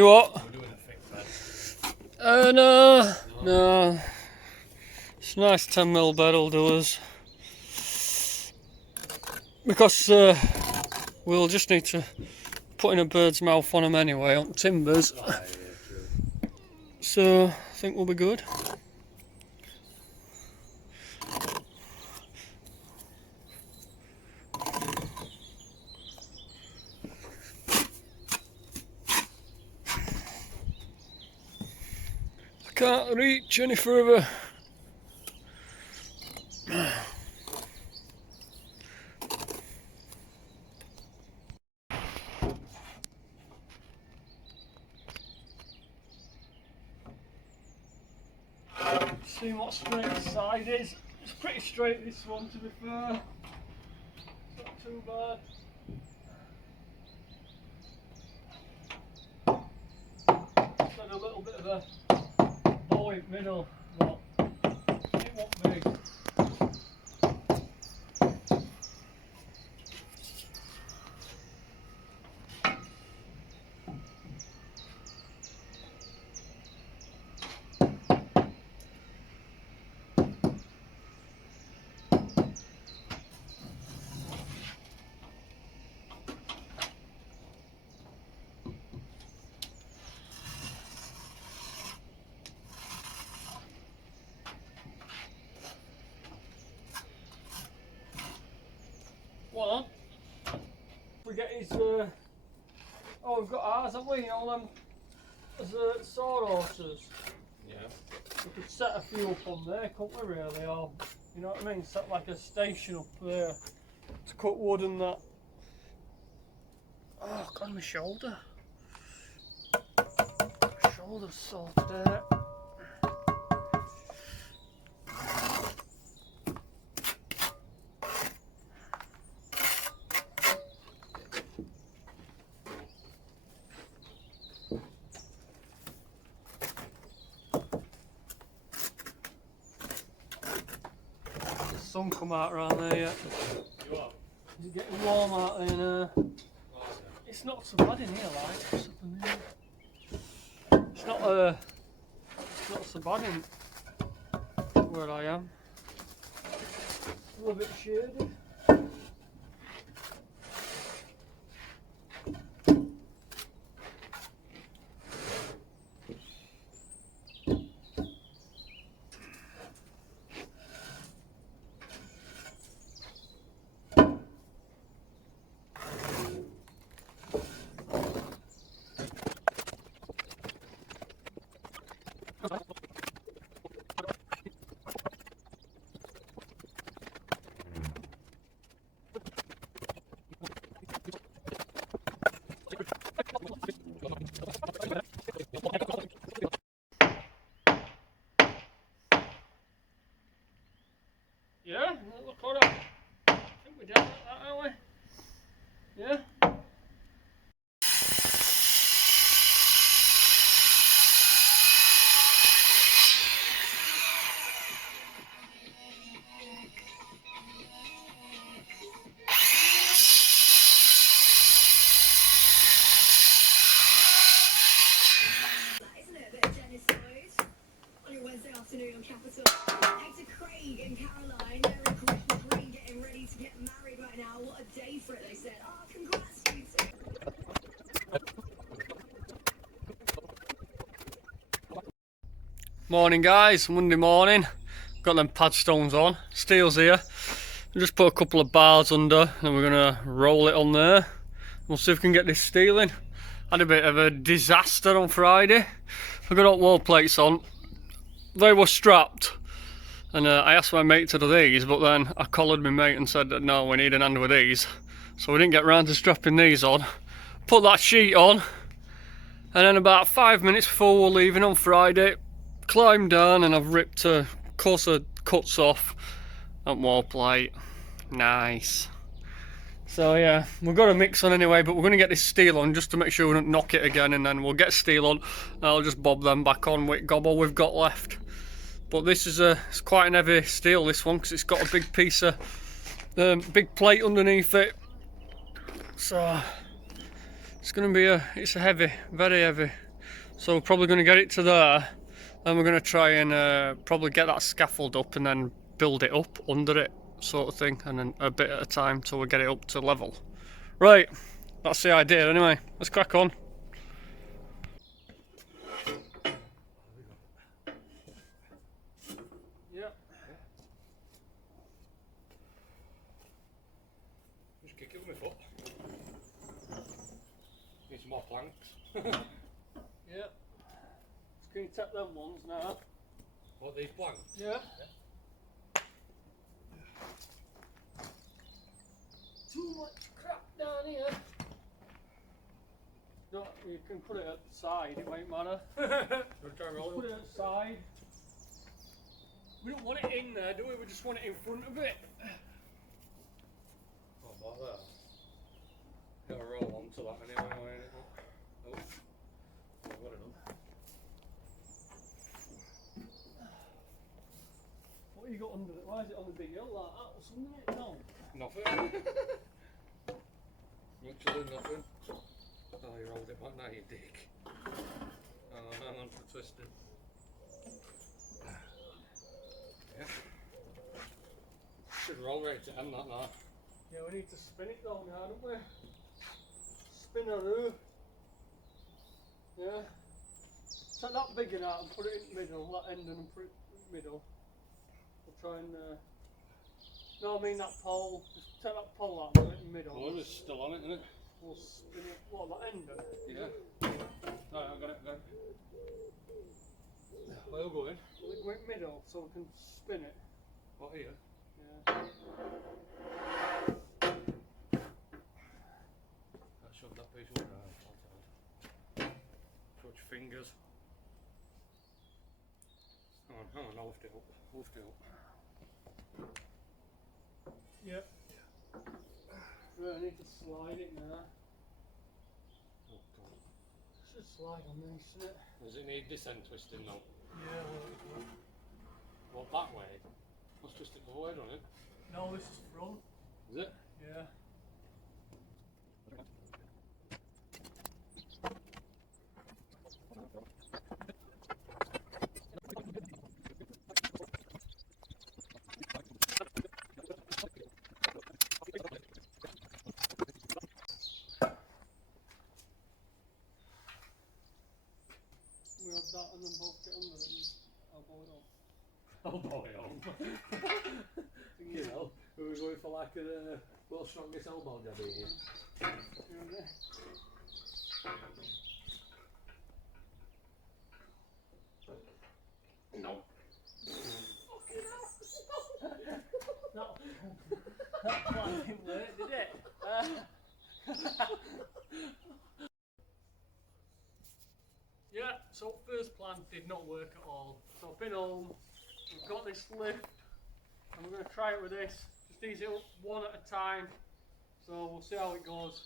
You what? We're doing a fix bed. No. It's a nice 10mm bed will do us. Because we'll just need to put in a bird's mouth on them anyway, on timbers. Oh, yeah, true. So I think we'll be good. I can't reach any further. See what straight side is. It's pretty straight, this one, to be fair. It's not too bad. It's got a little bit of a buoyant middle, but it won't be. What? We get his. Oh, we've got ours, haven't we? You know them as sword horses. Yeah. We could set a few up on there, couldn't we? Really, or you know what I mean? Set like a station up there to cut wood and that. Oh, God, my shoulder. My shoulder's sore today. Sun come out around there yet. You are? Is it getting warm out there now? It's not so bad in here, like. What's up in here? It's not so bad in where I am. A little bit shady. Yeah, look at that. I think we're down like that, aren't we? Yeah. Isn't it a bit of genocide on your Wednesday afternoon on Capital? Hector Craig and Caroline, they're in Christmas Green getting ready to get married right now. What a day for it, they said. Oh, congrats, you two. Morning, guys. Monday morning. Got them pad stones on. Steel's here. Just put a couple of bars under and we're gonna roll it on there. We'll see if we can get this steel in. Had a bit of a disaster on Friday. I got hot wall plates on. They were strapped. And I asked my mate to do these, but then I collared my mate and said that no, we need an hand with these. So we didn't get round to strapping these on. Put that sheet on. And then about 5 minutes before we were leaving on Friday, climbed down and I've ripped a course of cuts off that wall plate. Nice. So yeah, we've got a mix on anyway, but we're going to get this steel on just to make sure we don't knock it again, and then we'll get steel on and I'll just bob them back on with gobble we've got left. But this is it's quite an heavy steel, this one, because it's got a big piece of big plate underneath it. So it's going to be it's a heavy, very heavy So we're probably going to get it to there. Then we're going to try and probably get that scaffold up and then build it up under it, sort of thing, and then a bit at a time till we get it up to level. Right, that's the idea anyway. Let's crack on. Yeah. Just kick it with my foot. Need some more planks. Yeah. Can you tap them ones now? What, these planks? Yeah. Too much crap down here. No, you can put it at the side, it won't matter. We'll try and roll Put it it at the side. We don't want it in there, do we? We just want it in front of it. What about that? Gotta roll onto that anyway, ain't it? Oh. I've got it done. What have you got under it? Why is it on the big hill like that or something? No. Nothing. Literally nothing. Oh, you rolled it back now, you dick. Oh, hang on for twisting. Yeah. Should roll right to end that now. Yeah, we need to spin it though now, don't we? Spinaroo. Yeah. Take that big one out and put it in the middle, that end and put it in the middle. We'll try and no, I mean that pole. Just take that pole out and put it in the middle. Oh, it's still on it, isn't it? We'll spin it. What, that end? Yeah. Alright, I got it, Where we going? Will it go in the middle so we can spin it? What, here? Yeah. Let's shove that piece of wood around. Touch fingers. Hang on, I'll lift it up. Lift it up. Yep. Right, I need to slide it now. Oh, God. Should slide on this, shouldn't it? Does it need this end twisting now? Yeah, well, What, that way? Let's twist it the other way, don't it? no, this is front. Is it? Yeah. We have that and then both get under it and elbow it up. Oh boy, oh. You know, we were going for like a world's strongest elbow jab here. Yeah. No. That plan didn't work, did it? Yeah, so first plan did not work at all. So I've been home, we've got this lift, and we're going to try it with this. Just ease it up one at a time, so we'll see how it goes.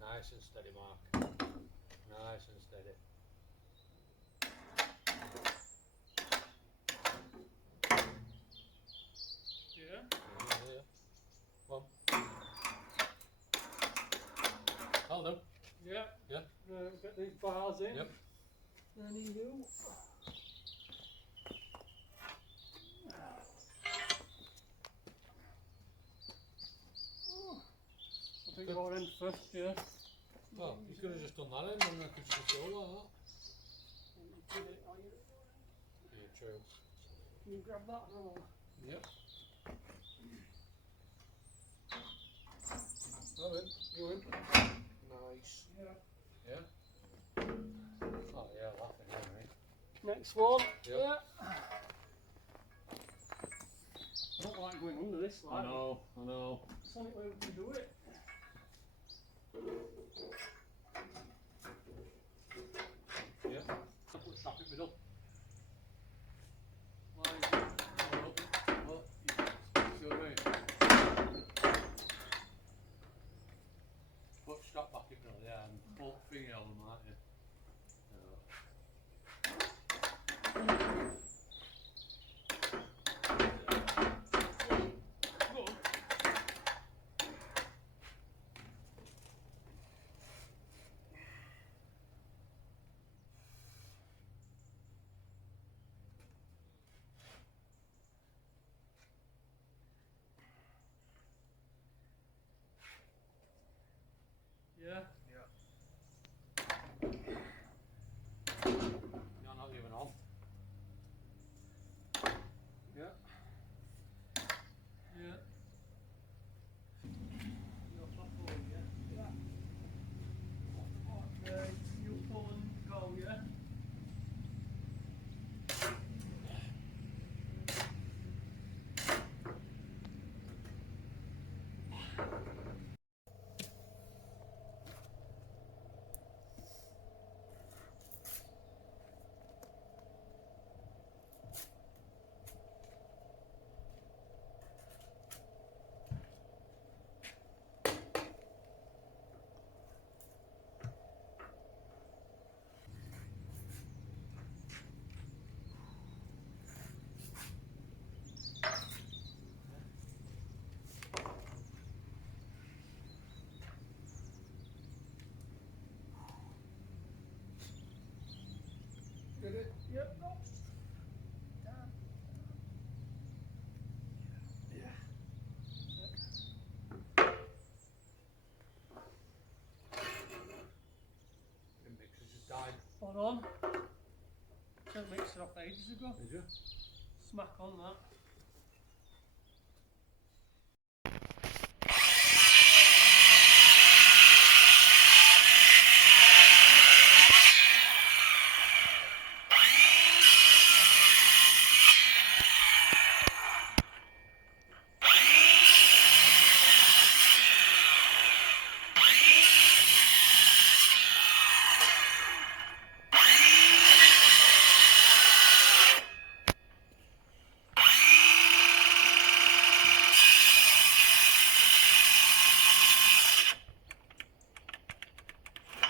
Nice and steady, Mark. Nice and steady. Yeah. Yeah. Come on. Hold them. Yeah. Yeah. Get these bars in. Yep. Then you. I think you're in first, yeah. Well, you could have just done that end and I could just go like that. Yeah, true. Can you grab that? No. Yep. Go in. You in. Nice. Yeah. Yeah? Oh yeah, laughing anyway. Next one. Yep. Yeah. I don't like going under this line. I know. It's the only way we can do it. Yep. Stop it middle. Line. Well, see what I mean? Put strap back in middle, yeah, and pull finger over them, aren't you? Yeah. You're not even on. Yeah. Yeah. Your phone, yeah. Yeah. Okay, your phone go, yeah. Did it? Yep. No. The mixer's just died. Spot on. Took mixer off ages ago. Did you? Smack on that.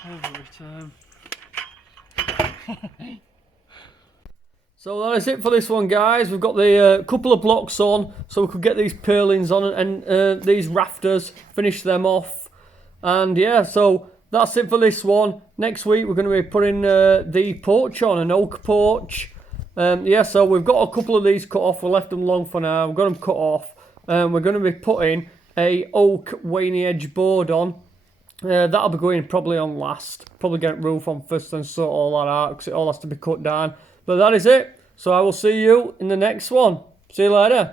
Every time. So that is it for this one, guys. We've got the couple of blocks on, so we could get these purlins on and these rafters, finish them off. And yeah, so that's it for this one. Next week we're going to be putting the porch on, an oak porch. Yeah, so we've got a couple of these cut off. We left them long for now. We've got them cut off. We're going to be putting a oak Waney edge board on. That'll be going probably on last. Probably get roof on first and sort all that out because it all has to be cut down. But that is it. So I will see you in the next one. See you later.